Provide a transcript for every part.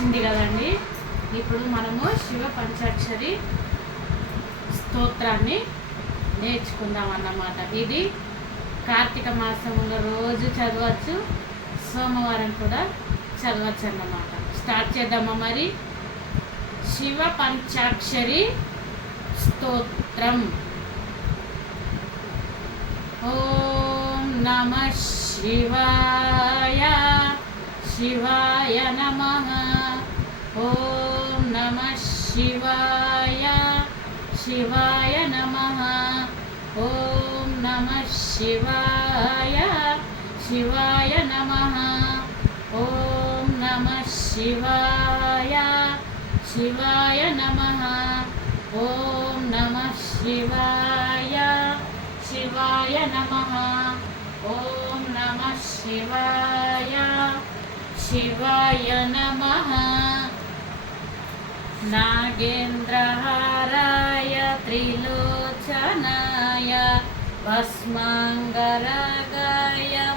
వచ్చింది కదండి. ఇప్పుడు మనము శివ పంచాక్షరి స్తోత్రాన్ని నేర్చుకుందాం అన్నమాట. ఇది కార్తీక మాసంలో రోజు చదవచ్చు, సోమవారం కూడా చదవచ్చు అన్నమాట. స్టార్ట్ చేద్దామా మరి. శివ పంచాక్షరి స్తోత్రం. ఓం నమః శివాయ, శివాయ నమః. ఓం నమః శివాయ, శివాయ నమః. ఓం నమః శివాయ, శివాయ నమః. ఓం నమః శివాయ, శివాయ నమః. ఓం నమః శివాయ, శివాయ నమః. ఓం నమః శివాయ, శివాయ నమః. నాగేంద్రహారాయ త్రిలోచనాయ భస్మాంగరాగాయ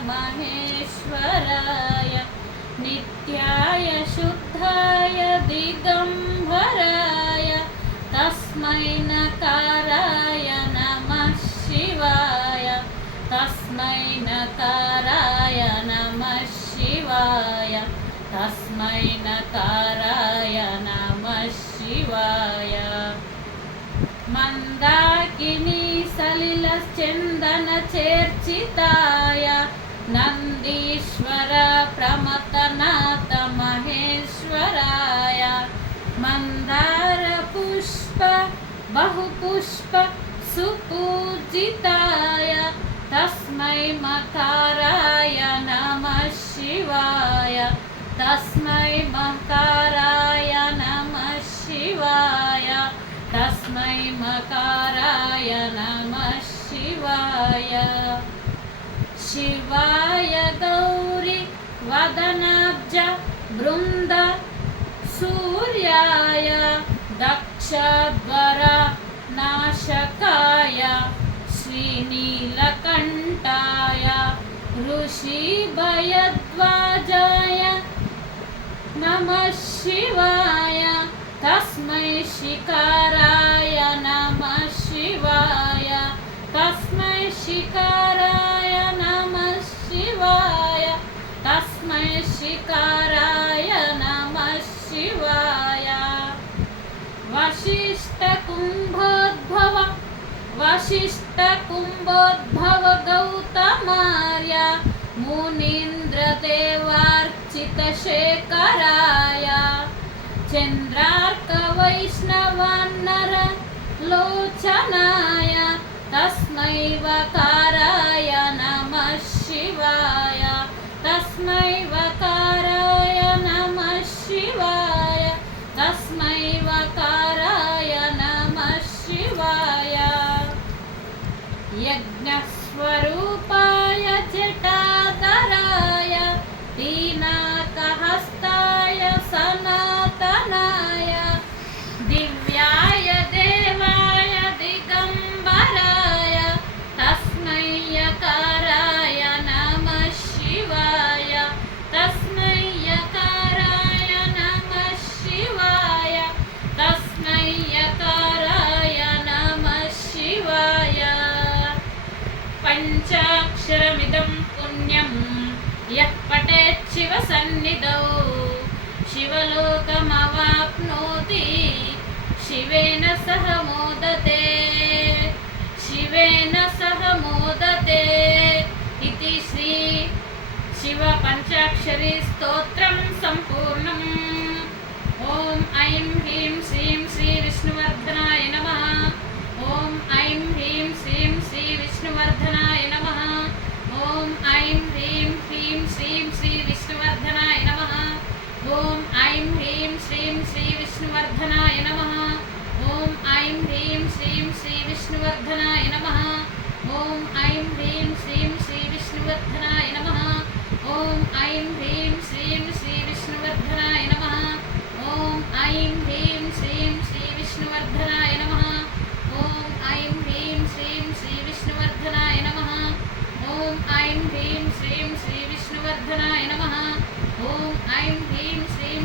మహేశ్వరాయ నిత్యాయ శుద్ధాయ దిగంబరాయ తస్మై నకారాయ నమః శివాయ. తస్మై నకారాయ నమః శివాయ. తస్మై నకారాయ నమః శివాయ. మందాకిని సలిల చందన చేర్చితాయ నందీశ్వర ప్రమతనాథ మహేశ్వరాయ మందార పుష్ప బహుపుష్ప సుపూజితాయ తస్మై మకారాయ నమః శివాయ. తస్మై మకారాయ నమః శివాయ. తస్మై మకారాయ నమః శివాయ. శివాయ గౌరి వదనాబ్జ బృంద సూర్యాయ దక్షద్వర నాశకాయ శ్రీనీలకంఠాయ ఋషిభయద్వాజాయ నమః శివాయ. తస్మై శిఖరాయ నమః శివాయ. తస్మై శిఖరాయ నమః శివాయ. తస్మై శిఖరాయ నమః శివాయ. వశిష్ఠ కుంభోద్భవ వశిష్ఠ కుంభోద్భవ గౌతమార్య మునీంద్రదేవార్చిత శేఖరాయ చంద్రార్క వైష్ణవన్నర లోచనాయ తస్మై వకారాయ నమః శివాయ. తస్మై వకారాయ నమః శివాయ. తస్మై వకారాయ నమః శివాయ. యజ్ఞస్వరూపాయ జటాధరాయ దీనాకహస్తాయ సనాతనాయ దివ్యాయ దేవాయ దిగంబరాయ తస్మై యకారాయ నమః శివాయ. తస్మై యకారాయ నమః శివాయ. తస్మై యకారాయ నమః శివాయ. పంచాక్షరమిదం పుణ్యం యః పఠేత్ శివ సన్నిధౌ శివలోకమవాప్నోతి శివేన సహ మోదతే. శివేన సహ మోదతే. ఇతి శ్రీ శివ పంచాక్షరి స్తోత్రం సంపూర్ణం. ఓం ఐం హ్రీం శ్రీం శ్రీ విష్ణువర్ధనాయ నమః. ఓం ఐం హ్రీం శ్రీం శ్రీ విష్ణువర్ధనాయ నమః. ఓం ఐం హ్రీం శ్రీం శ్రీం శ్రీ విష్ణువర్ధనాయ నమః. ఓం ఐం హ్రీం శ్రీం శ్రీ విష్ణువర్ధనాయ నమః. ఓం ఐం హ్రీం శ్రీం శ్రీ విష్ణువర్ధనాయ నమః. ఓం ఐం హ్రీం శ్రీం శ్రీ విష్ణువర్ధనాయ నమః. ఓం ఐం హ్రీం శ్రీం శ్రీ విష్ణువర్ధనాయ నమః. ఓం ఐం హ్రీం శ్రీం శ్రీ విష్ణువర్ధనాయ నమః. ఓం ఐం హ్రీం శ్రీం శ్రీ విష్ణువర్ధనాయ నమః. ఓం ఐం హ్రీం శ్రీం శ్రీ విష్ణువర్ధనాయ నమః. ఓం ఐం హ్రీం శ్రీం